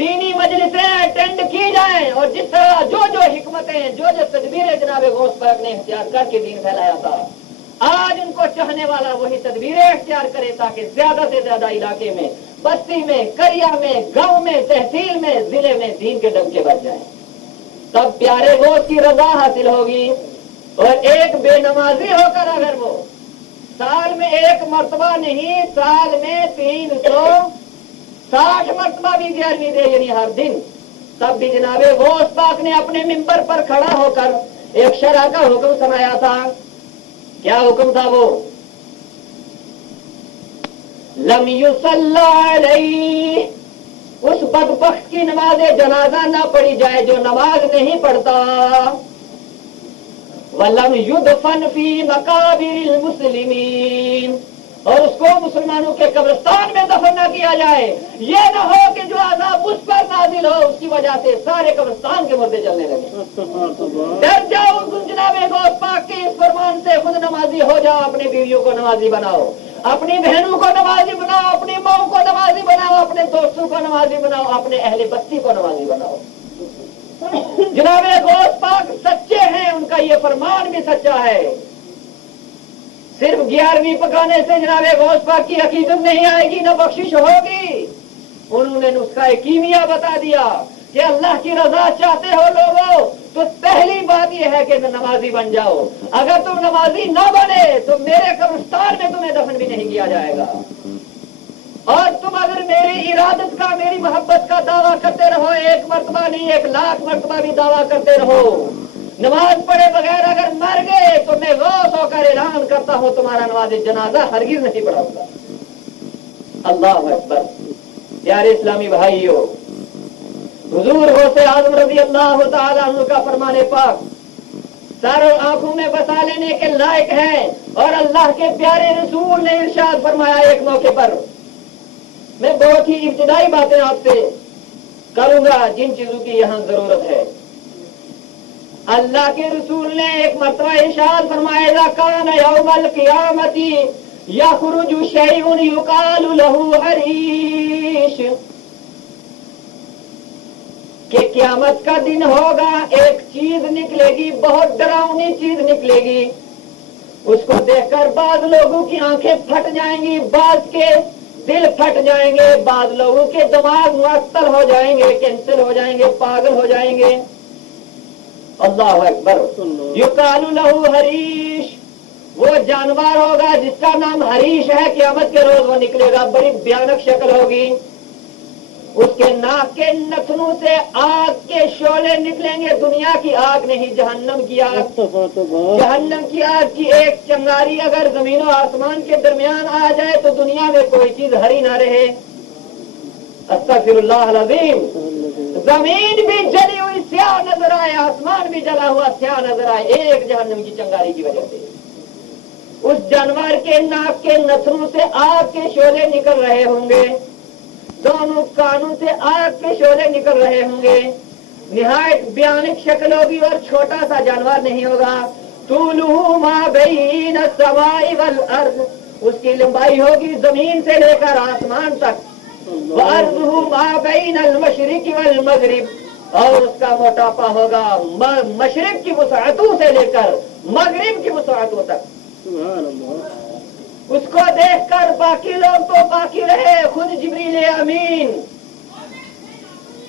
دینی مجلسیں اٹینڈ کی جائیں، اور جس طرح جو حکمتیں جو تدبیریں جناب غوث پاک نے اختیار کر کے دین پھیلایا تھا، آج ان کو چاہنے والا وہی تدبیریں اختیار کرے تاکہ زیادہ سے زیادہ علاقے میں، بستی میں، قریہ میں، گاؤں میں، تحصیل میں، ضلع میں دین کے ڈنکے بج جائیں، تب پیارے غوث کی رضا حاصل ہوگی۔ اور ایک بے نمازی ہو کر اگر وہ سال میں ایک مرتبہ نہیں، سال میں 360 مرتبہ بھی 11ویں دے، یعنی ہر دن، تب بھی جناب غوث پاک نے اپنے منبر پر کھڑا ہو کر ایک شرع کا حکم سنایا تھا۔ کیا حکم تھا وہ؟ لم یصلی علیہ، اس بدبخت کی نماز جنازہ نہ پڑھی جائے جو نماز نہیں پڑھتا۔ وَلَمْ يُدْفَنْ فِي مَقَابِرِ الْمُسْلِمِينَ، اور اس کو مسلمانوں کے قبرستان میں دفن نہ کیا جائے۔ یہ نہ ہو کہ جو عذاب اس پر نازل ہو اس کی وجہ سے سارے قبرستان کے مردے چلنے لگے۔ ڈر جاؤ تم جناب غوث پاک کے اس فرمان سے، خود نمازی ہو جاؤ، اپنی بیویوں کو نمازی بناؤ، اپنی بہنوں کو نمازی بناؤ، اپنی ماؤں کو نمازی بناؤ، اپنے دوستوں کو نمازی بناؤ، اپنے اہل بستی کو نمازی بناؤ۔ جناب غوث پاک سچے ہیں، ان کا یہ فرمان بھی سچا ہے۔ صرف 11ویں پکانے سے جناب غوث پاک کی حقیقت نہیں آئے گی، نہ بخشش ہوگی۔ انہوں نے نسخہ کیمیا بتا دیا کہ اللہ کی رضا چاہتے ہو لوگوں تو پہلی بات یہ ہے کہ نمازی بن جاؤ۔ اگر تم نمازی نہ بنے تو میرے قبرستان میں تمہیں دفن بھی نہیں کیا جائے گا، اور تم اگر میری ارادت کا، میری محبت کا دعویٰ کرتے رہو، 1 مرتبہ نہیں 1,00,000 مرتبہ بھی دعویٰ کرتے رہو، نماز پڑھے بغیر اگر مر گئے تو میں غوث ہو کر اعلان کرتا ہوں تمہارا نماز جنازہ ہرگز نہیں پڑھاؤں گا۔ اللہ اکبر۔ پیارے اسلامی بھائیوں، حضور غوث اعظم رضی اللہ تعالیٰ عنہ کا فرمان پاک ساروں آنکھوں میں بسا لینے کے لائق ہے، اور اللہ کے پیارے رسول نے ارشاد فرمایا ایک موقع پر، میں بہت ہی ابتدائی باتیں آپ سے کروں گا جن چیزوں کی یہاں ضرورت ہے۔ اللہ کے رسول نے ایک مرتبہ ارشاد فرمایا، اذا کان یوم القیامۃ یخرج شیء یقال له حریش، کہ قیامت کا دن ہوگا، ایک چیز نکلے گی، بہت ڈراؤنی چیز نکلے گی، اس کو دیکھ کر بعض لوگوں کی آنکھیں پھٹ جائیں گی، بعض کے دل پھٹ جائیں گے، بعض لوگوں کے دماغ معطل ہو جائیں گے، کینسل ہو جائیں گے، پاگل ہو جائیں گے۔ اللہ اکبر۔ یقال له حریش، وہ جانور ہوگا جس کا نام حریش ہے، قیامت کے روز وہ نکلے گا، بڑی بھیانک شکل ہوگی، اس کے ناک کے نتنوں سے آگ کے شعلے نکلیں گے، دنیا کی آگ نہیں، جہنم کی آگ۔ جہنم کی آگ کی ایک چنگاری اگر زمین و آسمان کے درمیان آ جائے تو دنیا میں کوئی چیز ہری نہ رہے۔ استغفر اللہ العظیم۔ زمین بھی جلی ہوئی سیاہ نظر آئے، آسمان بھی جلا ہوا سیاہ نظر آئے، ایک جہنم کی چنگاری کی وجہ سے۔ اس جانور کے ناک کے نتنوں سے آگ کے شعلے نکل رہے ہوں گے، دونوں کانوں سے آگ کے شعلے نکل رہے ہوں گے، نہایت بھیانک شکل ہوگی، اور چھوٹا سا جانور نہیں ہوگا۔ طولہ ما بین السماء والارض، اس کی لمبائی ہوگی زمین سے لے کر آسمان تک، وعرضہ ما بین المشرق والمغرب، اور اس کا موٹاپا ہوگا مشرق کی وسعتوں سے لے کر مغرب کی وسعتوں تک۔ سبحان اللہ۔ اس کو دیکھ کر باقی لوگ تو باقی رہے، خود جبریل امین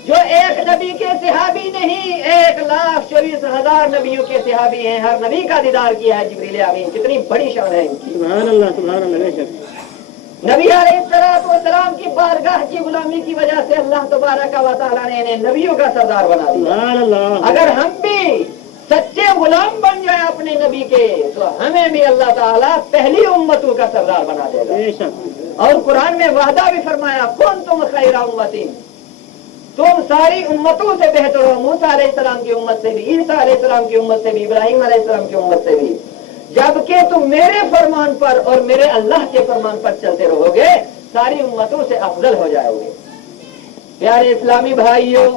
جو ایک نبی کے صحابی نہیں، 1,24,000 نبیوں کے صحابی ہیں، ہر نبی کا دیدار کیا ہے جبریل امین، کتنی بڑی شان ہے ان کی۔ سبحان اللہ، سبحان اللہ۔ بے شک نبی علیہ السلام کی بارگاہ کی غلامی کی وجہ سے اللہ تبارک و تعالیٰ نے انہیں نبیوں کا سردار بنا دیا۔ سبحان اللہ۔ اگر ہم بھی سچے غلام بن جائیں اپنے نبی کے تو ہمیں بھی اللہ تعالیٰ پہلی امتوں کا سردار بنا دے گا۔ بے شک۔ اور قرآن میں وعدہ بھی فرمایا، کنتم خیر امۃ، تم ساری امتوں سے بہتر ہو، موسیٰ علیہ السلام کی امت سے بھی، عیسیٰ علیہ السلام کی امت سے بھی، ابراہیم علیہ السلام کی امت سے بھی، جبکہ تم میرے فرمان پر اور میرے اللہ کے فرمان پر چلتے رہو گے، ساری امتوں سے افضل ہو جاؤ گے۔ پیارے اسلامی بھائیوں،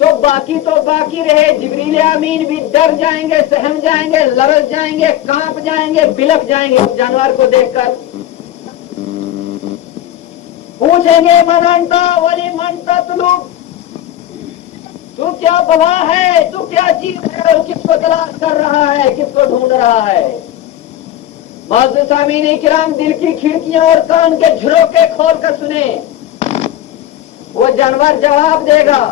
تو باقی رہے، جبریل امین بھی ڈر جائیں گے، سہم جائیں گے، لرز جائیں گے، کانپ جائیں گے، بلک جائیں گے اس جانور کو دیکھ کر، پوچھیں گے من انت ولی من تطلب، کیا بلا ہے، تو کیا چیز ہے اور کس کو تلاش کر رہا ہے، کس کو ڈھونڈ رہا ہے؟ معزز سامعین کرام، دل کی کھڑکیاں اور کان کے جھروکے کھول کر سنیں، وہ جانور جواب دے گا،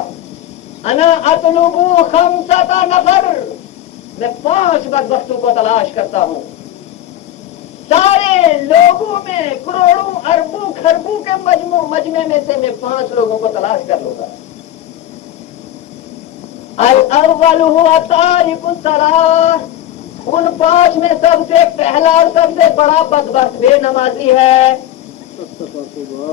انا اطلب خمسۃ نفر، میں 5 بدبختوں کو تلاش کرتا ہوں، سارے لوگوں میں کروڑوں اربوں خربوں کے مجمع میں سے میں 5 لوگوں کو تلاش کر لوں گا۔ الاول هو تارک الصلاۃ، ان 5 میں سب سے پہلا اور سب سے بڑا بدبخت بے نمازی ہے۔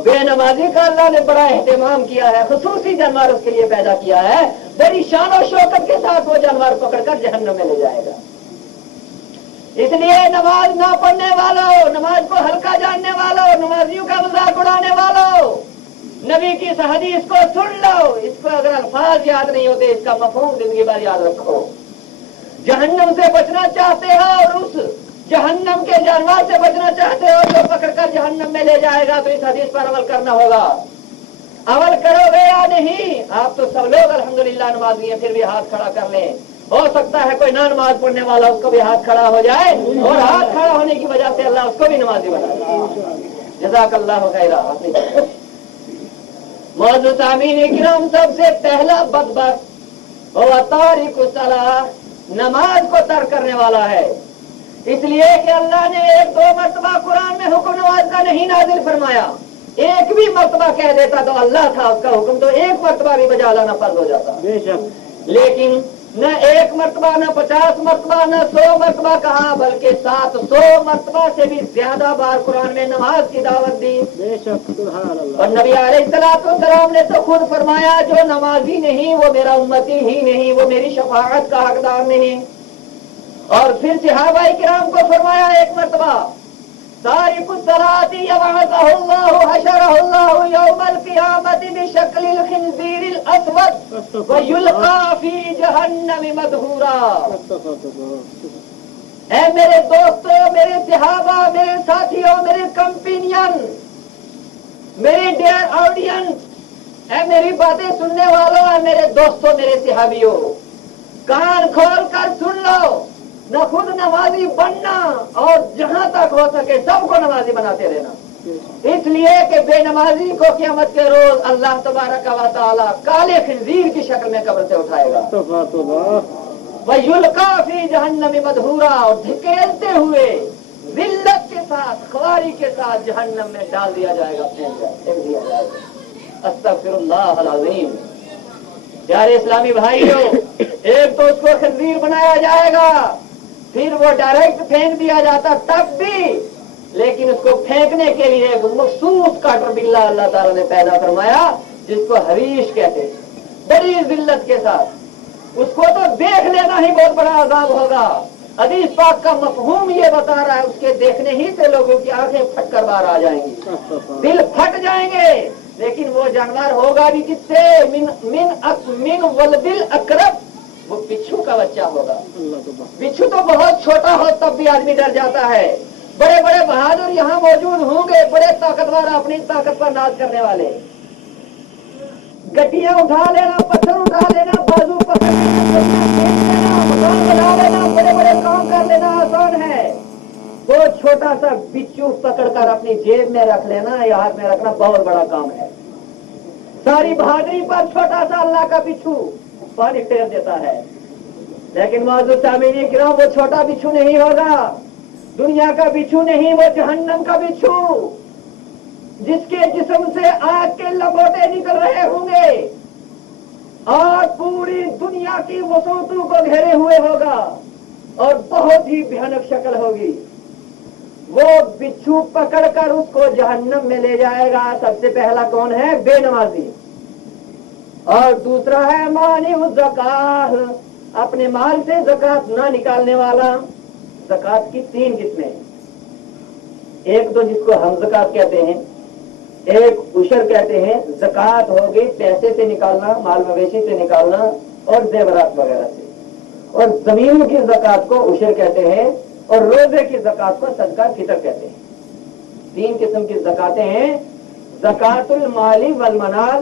بے نمازی کا اللہ نے بڑا اہتمام کیا ہے، خصوصی جانور اس کے لیے پیدا کیا ہے، بڑی شان و شوکت کے ساتھ وہ جانور پکڑ کر جہنم میں لے جائے گا۔ اس لیے نماز نہ پڑھنے والوں، نماز کو ہلکا جاننے والوں، نمازیوں کا مذاق اڑانے والوں، نبی کی اس حدیث کو سن لو، اس کو اگر الفاظ یاد نہیں ہوتے اس کا مفہوم زندگی بھر یاد رکھو۔ جہنم سے بچنا چاہتے ہو اور اس جہنم کے جانور سے بچنا چاہتے ہو جو پکڑ کر جہنم میں لے جائے گا، تو اس حدیث پر عمل کرنا ہوگا۔ عمل کرو گے یا نہیں؟ آپ تو سب لوگ الحمدللہ نمازی ہیں، پھر بھی ہاتھ کھڑا کر لیں، ہو سکتا ہے کوئی نہ نماز پڑھنے والا اس کو بھی ہاتھ کھڑا ہو جائے اور ہاتھ کھڑا ہونے کی وجہ سے اللہ اس کو بھی نمازی بنا دے۔ جزاک اللہ خیرا۔ معزز سامعین کرام، سب سے پہلا بدبخت وہ تارک الصلاۃ، نماز کو ترک کرنے والا ہے، اس لیے کہ اللہ نے 1-2 مرتبہ قرآن میں حکم نماز کا نہیں نازل فرمایا، ایک بھی مرتبہ کہہ دیتا تو اللہ تھا، اس کا حکم تو 1 مرتبہ بھی بجا لانا فرض ہو جاتا، لیکن نہ 1 مرتبہ، نہ 50 مرتبہ، نہ 100 مرتبہ کہا، بلکہ 700 مرتبہ سے بھی زیادہ بار قرآن میں نماز کی دعوت دی۔ اور نبی علیہ السلام نے تو خود فرمایا، جو نمازی نہیں وہ میرا امتی ہی نہیں، وہ میری شفاعت کا حقدار نہیں۔ اور پھر صحابہ کرام کو فرمایا 1 مرتبہ، تارک الصلاۃ یبعثہ اللہ، حشرہ اللہ یوم القیامۃ بشکل الخنزیر الاسود ویلقی فی جہنم مدحورا۔ اے میرے دوستو، میرے صحابہ، میرے ساتھیوں، میرے کمپینین، میرے ڈیئر آڈینس، اے میری باتیں سننے والوں، اے میرے دوستوں، میرے صحابیوں، کان کھول کر سن لو، نہ خود نمازی بننا اور جہاں تک ہو سکے سب کو نمازی بناتے رہنا، اس لیے کہ بے نمازی کو قیامت کے روز اللہ تبارک و تعالی کالے خنزیر کی شکل میں قبر سے اٹھائے گا، وَيُلْقَى فِي جَهَنَّمِ مَدْحُورًا، اور دھکیلتے ہوئے ذلت کے ساتھ، خواری کے ساتھ جہنم میں ڈال دیا جائے گا، پھینک دیا جائے گا۔ استغفر اللہ العظیم۔ پیارے اسلامی بھائیوں، ایک تو اس کو خنزیر بنایا جائے گا، پھر وہ ڈائریکٹ پھینک دیا جاتا تب بھی، لیکن اس کو پھینکنے کے لیے ایک مخصوص کاٹر بلا اللہ تعالیٰ نے پیدا فرمایا جس کو حریش کہتے ہیں، بڑی ذلت کے ساتھ، اس کو تو دیکھ لینا ہی بہت بڑا عذاب ہوگا۔ حدیث پاک کا مفہوم یہ بتا رہا ہے، اس کے دیکھنے ہی سے لوگوں کی آنکھیں پھٹ کر باہر آ جائیں گی، دل پھٹ جائیں گے، لیکن وہ جانور ہوگا بھی کس سے؟ من ولد الاقرب، وہ بچھو کا بچہ ہوگا۔ بچھو تو بہت چھوٹا ہو تب بھی آدمی ڈر جاتا ہے، بڑے بڑے بہادر یہاں موجود ہوں گے، بڑے طاقتور، اپنی طاقت پر ناز کرنے والے، گٹیاں اٹھا لینا، پتھر اٹھا لینا، بازو پکڑ لینا، مکان بنا لینا، بڑے بڑے کام کر لینا آسان ہے، وہ چھوٹا سا بچھو پکڑ کر اپنی جیب میں رکھ لینا یا ہاتھ میں رکھنا بہت بڑا کام ہے۔ ساری بہادری پر چھوٹا سا اللہ کا بچھو پانی پھیر دیتا ہے، لیکن معزز سامعین کرام، وہ چھوٹا بچھو نہیں ہوگا، دنیا کا بچھو نہیں، وہ جہنم کا بچھو، جس کے جسم سے آگ کے لپوٹے نکل رہے ہوں گے اور پوری دنیا کی وسعتوں کو گھیرے ہوئے ہوگا اور بہت ہی بھیانک شکل ہوگی۔ وہ بچھو پکڑ کر اس کو جہنم میں لے جائے گا۔ سب سے پہلا کون ہے؟ بے نمازی، اور دوسرا ہے مانع الزکات، اپنے مال سے زکات نہ نکالنے والا۔ زکات کی 3 قسمیں، ایک تو جس کو ہم زکات کہتے ہیں، ایک عشر کہتے ہیں، زکات ہوگی پیسے سے نکالنا، مال مویشی سے نکالنا اور زیورات وغیرہ سے، اور زمین کی زکات کو عشر کہتے ہیں، اور روزے کی زکات کو صدقہ فطر کہتے ہیں۔ 3 قسم کی زکاتیں ہیں، زکات المال والمنال،